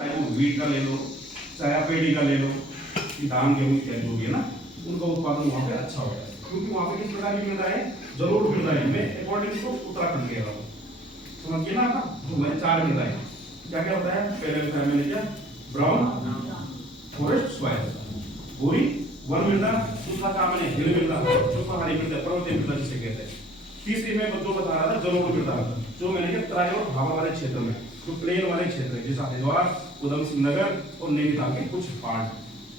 चाहे वो वीट का ले लो, चाहे आप पेड़ी का ले लो, कि धान गेहूं इत्यादि जो भी है ना, उनका उत्पादन वहाँ पे अच्छा होता है, क्योंकि वहाँ पे किस प्रकार की मृदा है, जलोढ़ मृदा है। मैं अकॉर्डिंग टू उत्तराखंड कह रहा हूँ, समझिए ना आप। तो मैं 4 मृदा है, क्या क्या होता है, पहले बताया मैंने क्या, ब्राउन फॉरेस्ट सॉइल, भूरी वन मृदा, दूसरा काम है हिल मृदा, जो पहाड़ी मृदा, पर्वतीय मृदा जिसे कहते हैं। तीसरी में जो बता रहा था जलोढ़ मृदा, जो मैंने कहा तराई और हवा वाले क्षेत्र में, जो प्लेन वाले क्षेत्र है, जैसे हरिद्वार, उधम सिंह नगर और नैनीताल के कुछ पार्ट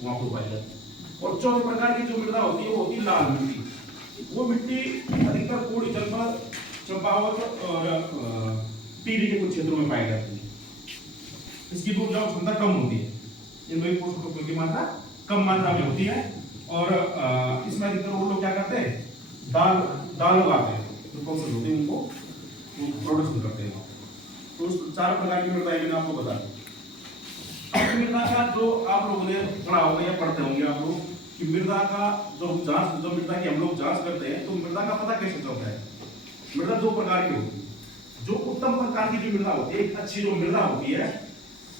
वहां पर पाई जाती है। और चौथे प्रकार की जो मृदा होती है वो होती है लाल मिट्टी। वो मिट्टी अधिकतर पूर्वी जनपद, चंपावत और टिहरी के कुछ क्षेत्रों में पाई जाती है। इसकी उपजाऊ क्षमता कम होती है, इनमें पोषक तत्वों की मात्रा कम मात्रा में होती है। और इसमें अधिकतर वो लोग क्या करते हैं, दाल उगाते हैं, जो प्रोसेस होती है उनको प्रोडक्शन करते हैं। तो 4 प्रकार की मृदा मैंने आपको बता दी। मृदा का जो आप लोगों ने पढ़ा होगा या पढ़ते होंगे आप लोग कि मृदा का जो मृदा की हम लोग जांच करते हैं, तो मृदा का पता कैसे चलता है। मृदा 2 प्रकार की होती है। जो उत्तम प्रकार की जो मृदा होती है, एक अच्छी जो मृदा होती है,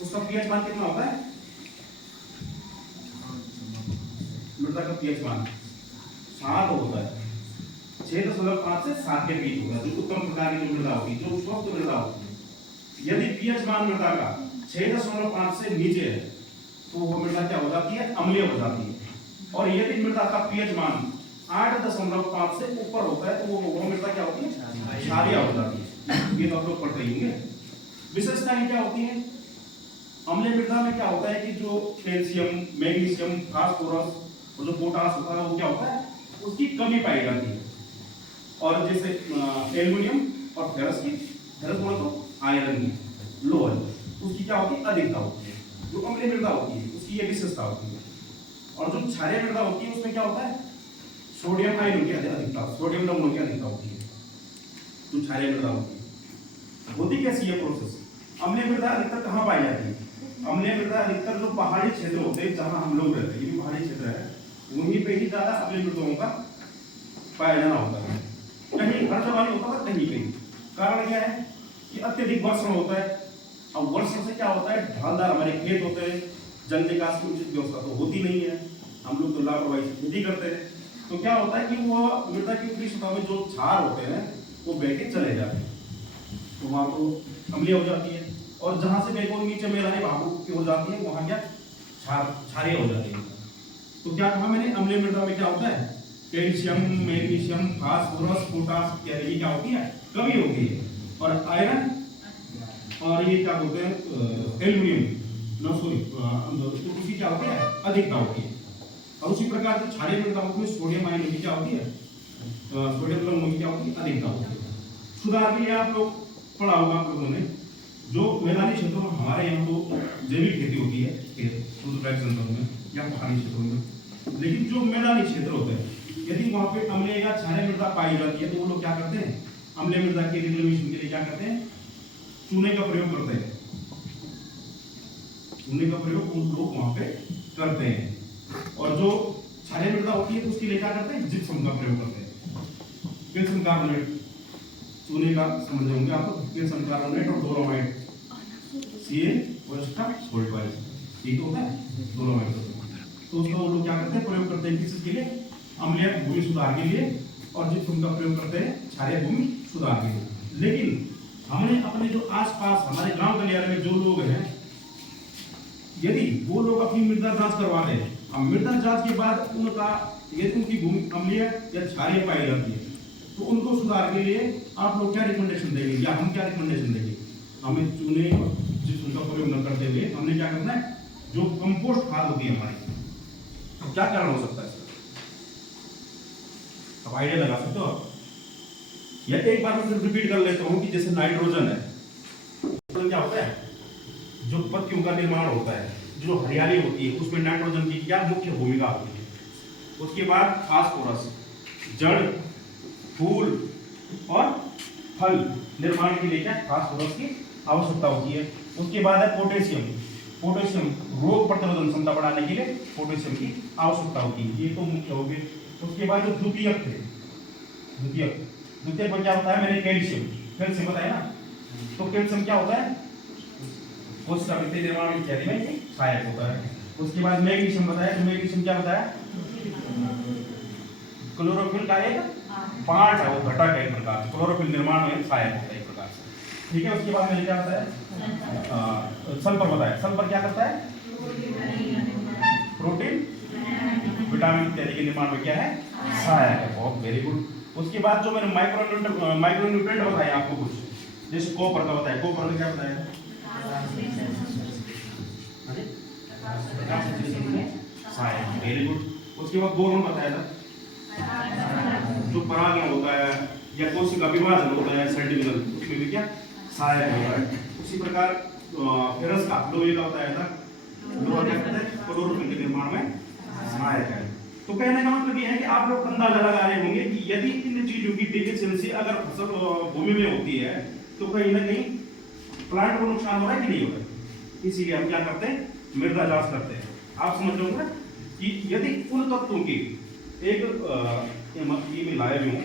उसका पीएच मान कितना होता है, मृदा का पीएच मान 7 होता है, 6.5 से 7 के बीच होता है। जो उत्तम प्रकार की जो मृदा होती है, जो स्वस्थ मृदा होती है, यदि पीएच मान मृदा का 6.5 से नीचे है, तो वो मृदा क्या हो जाती है, अम्लीय हो जाती है। और यदि मृदा का पीएच मान 8.5 से ऊपर होता है, तो वो मृदा क्या होती है, क्षारीय हो जाती है। ये तो आप लोग पढ़ते ही होंगे। विशेषताएं क्या होती है, अम्लीय मृदा में क्या होता है कि जो कैल्शियम, मैग्नीशियम, फास्फोरस और जो पोटास होता है, वो क्या होता है, उसकी कमी पाई जाती है। और जैसे एल्युमिनियम और फेरस बोले तो आयरन की लो है, उसकी क्या होती है, अधिकता होती है। जो अम्लीय मृदा होती है उसकी ये विशेषता होती है। और जो क्षारीय मृदा होती है उसमें क्या होता है, सोडियम आयन की अधिकता, सोडियम लवणों की अधिकता होती है। जो क्षारीय मृदा होती है, होती कैसी है प्रोसेस। अम्लीय मृदा अधिकतर कहाँ पाई जाती है, अम्लीय मृदा अधिकतर जो पहाड़ी क्षेत्र होते हैं, जहां हम लोग रहते हैं, ये भी पहाड़ी क्षेत्र है, वहीं पे ही ज्यादा अम्लीय मृदाओं का पाया जाना होता है। कहीं हर जगह नहीं होता, कहीं कहीं। कारण क्या है कि अत्यधिक वर्षण होता है। अब वर्षण से क्या होता है, ढालदार हमारे खेत होते हैं, जल निकास की उचित व्यवस्था तो होती नहीं है, हम लोग तो लापरवाही से खेती करते हैं। तो क्या होता है कि वो मृदा की ऊपरी सतह में जो क्षार होते हैं वो बह के चले जाते हैं, तो वहां तो अम्लीय हो जाती है। और जहां से बेकोन नीचे मैदानी भागों की हो जाती है, वहां क्या क्षारीय हो जाती है। तो क्या कहा मैंने, अम्लीय मृदा में क्या होता है, कैल्शियम, मैग्नीशियम, फास्फोरस, पोटास इत्यादि की क्या होती है, कमी होती है। और आयरन और ये क्या बोलते हैं, एल्युमिनियम, तो उसकी क्या होती है, अधिकता होती है। और उसी प्रकार से क्षारीय मृदाओं में सोडियम आयन की क्या होती है, सोडियम लवणों की क्या होती है, अधिकता होती है। सुधार के लिए आप लोग पढ़ा होगा आप लोगों ने, जो मैदानी क्षेत्रों में हमारे यहाँ तो जैविक खेती होती है में या पहाड़ी क्षेत्रों में, लेकिन जो मैदानी क्षेत्र होते हैं, यदि वहाँ पे अम्लीय या क्षारीय मृदा पाई जाती है, तो वो लोग क्या करते हैं, अम्लीय मृदा के रिजर्वेशन के लिए क्या करते हैं, चूने का प्रयोग करते हैं। चूने का प्रयोग उन लोग वहाँ पे करते हैं। और जो क्षारीय मृदा होती है उसके लिए क्या करते हैं, जिप्सम का प्रयोग करते हैं, कैल्शियम कार्बोनेट, चूने का समझ होंगे आप लोग, कैल्शियम कार्बोनेट और डोलोमाइट, CaO सोल्ट वाले, ठीक होता है डोलोमाइट। तो उसका वो लोग क्या करते हैं, प्रयोग करते हैं किस के लिए, अम्लीय भूमि सुधार के लिए, और जिप्सम का प्रयोग करते हैं क्षारीय भूमि सुधार के लिए। लेकिन हमने अपने जो आसपास हमारे गांव गलियारे में जो लोग हैं, यदि वो लोग अपनी मृदा जांच करवाते हैं, अब मृदा जांच के बाद उनका यदि उनकी भूमि अम्लीय या क्षारीय पाई जाती है, तो उनको सुधार के लिए आप लोग क्या रिकमेंडेशन देंगे, या हम क्या रिकमेंडेशन देंगे, हमें चूने जिप्सम का प्रयोग न करते हुए हमने क्या करना है, जो कंपोस्ट खाद होती है हमारी, तो क्या कारण हो सकता है इसका, अब आइडिया लगा सकते हो आप। या एक बार मैं रिपीट कर लेता हूं कि जैसे नाइट्रोजन है, तो क्या होता है, जो पत्तियों का निर्माण होता है, जो हरियाली होती है, उसमें नाइट्रोजन की क्या मुख्य भूमिका होती है। उसके बाद फास्फोरस, जड़, फूल और फल निर्माण के लिए क्या फास्फोरस की आवश्यकता होती है। उसके बाद है पोटेशियम, पोटेशियम रोग प्रतिरोधक क्षमता बढ़ाने के लिए पोटेशियम की आवश्यकता होती है, ये तो मुख्य हो गए। उसके बाद जो द्वितीयक थे, द्वितीयक में क्या होता है, मैंने कैल्शियम बताया ना, तो कैल्शियम क्या होता है, कोशिका भित्ति निर्माण इत्यादि में सहायक होता है। उसके बाद मैग्नीशियम बताया, तो मैग्नीशियम क्या बताया? क्लोरोफिल का एक पार्ट है, वो घटक है एक प्रकार से, क्लोरोफिल निर्माण में सहायक होता है एक प्रकार से। ठीक है, उसके बाद मैंने क्या बताया? सल्फर बताया। सल्फर क्या करता है? प्रोटीन विटामिन इत्यादि के निर्माण में क्या है? सहायक है। बहुत वेरी गुड। उसके बाद जो मैंने माइक्रोन्यूट्रिएंट बताए आपको कुछ, जैसे कॉपर का बताया। कॉपर का क्या बताया? सहायक। Very good. उसके बाद बोरोन बताया था, जो परागण होता है या कोशिका विभाजन होता है सेंटिमिनल, उसमें भी क्या सहायक होता है। उसी प्रकार फेरस का, लोहे का बताया था, लोहा क्या करता है? क्लोरोफिल के निर्माण में सहायक है। तो कहने का मतलब ये है कि आप लोग अंदाजा लगा रहे होंगे कि यदि इन चीजों की डिफिशियंसी अगर फसल भूमि में होती है तो कहीं ना कहीं प्लांट को नुकसान हो रहा है कि नहीं हो रहा है। इसीलिए हम क्या करते हैं? मृदा जांच करते हैं। आप समझ रहे होंगे कि यदि उन तत्वों की एक ये मैं लाया भी हूं,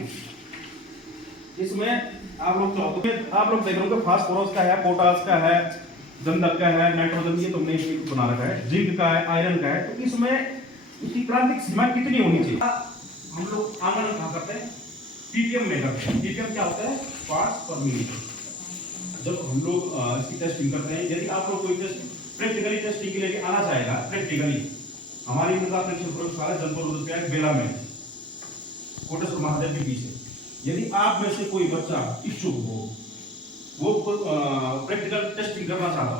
इसमें आप लोग चाहते हैं, आप लोग देख रहे होंगे फास्फोरस का है, पोटास का है, गंधक का है, नाइट्रोजन, ये तुमने बना रखा है, जिंक का है, आयरन का है। तो इसमें इसकी क्रांतिक सीमा कितनी होनी चाहिए? हम लोग आमूल कहा करते हैं ppm में करते हैं। ppm क्या होता है? पार्ट्स पर मिलीमीटर। जब हम लोग इसकी टेस्टिंग करते हैं, यदि आप लोग कोई टेस्ट प्रैक्टिकली टेस्टिंग के लिए आना चाहेगा, प्रैक्टिकली हमारी मृदा परीक्षण प्रयोगशाला जलपुर बेला में कोटेश्वर महादेव के पीछे, यदि आप में से कोई बच्चा इच्छुक हो, वो प्रैक्टिकल टेस्टिंग करना चाहता,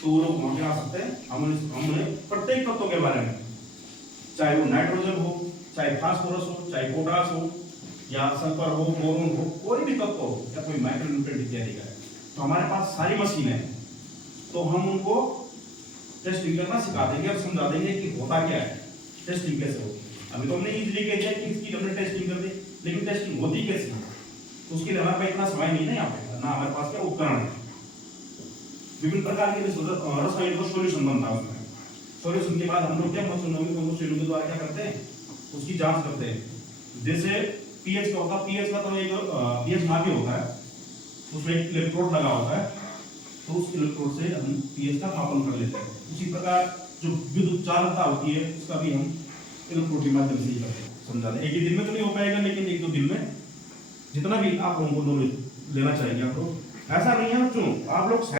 तो वो लोग वहां आ सकते हैं। हमने प्रत्येक तत्वों के बारे में, चाहे वो नाइट्रोजन हो, चाहे फास्फोरस हो, चाहे पोटास हो, या सल्फर हो, बोरोन हो, कोई भी तत्व हो, या कोई माइक्रोन्यूट्रिएंट इत्यादि का है, तो हमारे पास सारी मशीनें हैं। तो हम उनको टेस्टिंग करना सिखा देंगे और समझा देंगे कि होता क्या है, टेस्टिंग कैसे होती है। अभी तो हमने इजीली कह दिया कि इसकी हमने टेस्टिंग कर दी, लेकिन टेस्टिंग होती कैसे है उसके लिए हमारे पास इतना समय नहीं है यहाँ पे, ना हमारे पास क्या उपकरण है। विभिन्न प्रकार के रसायन का सॉल्यूशन बनता है उसमें। सॉल्यूशन के बाद हम लोग क्या मशीनों के द्वारा क्या करते हैं? उसकी जांच करते हैं। जैसे पीएच का होता है, पीएच का तो एक पीएच नापी होता है, उसमें एक इलेक्ट्रोड लगा होता है, तो उस इलेक्ट्रोड से हम पीएच का मापन कर लेते हैं। उसी प्रकार जो विद्युत चालकता होती है उसका भी हम इलेक्ट्रोड के माध्यम से ही करते हैं। समझा दें, एक ही दिन में तो नहीं हो पाएगा, लेकिन एक दो दिन में जितना भी आप लोगों को नॉलेज लेना चाहिए। आप लोग ऐसा नहीं है बच्चों, आप लोग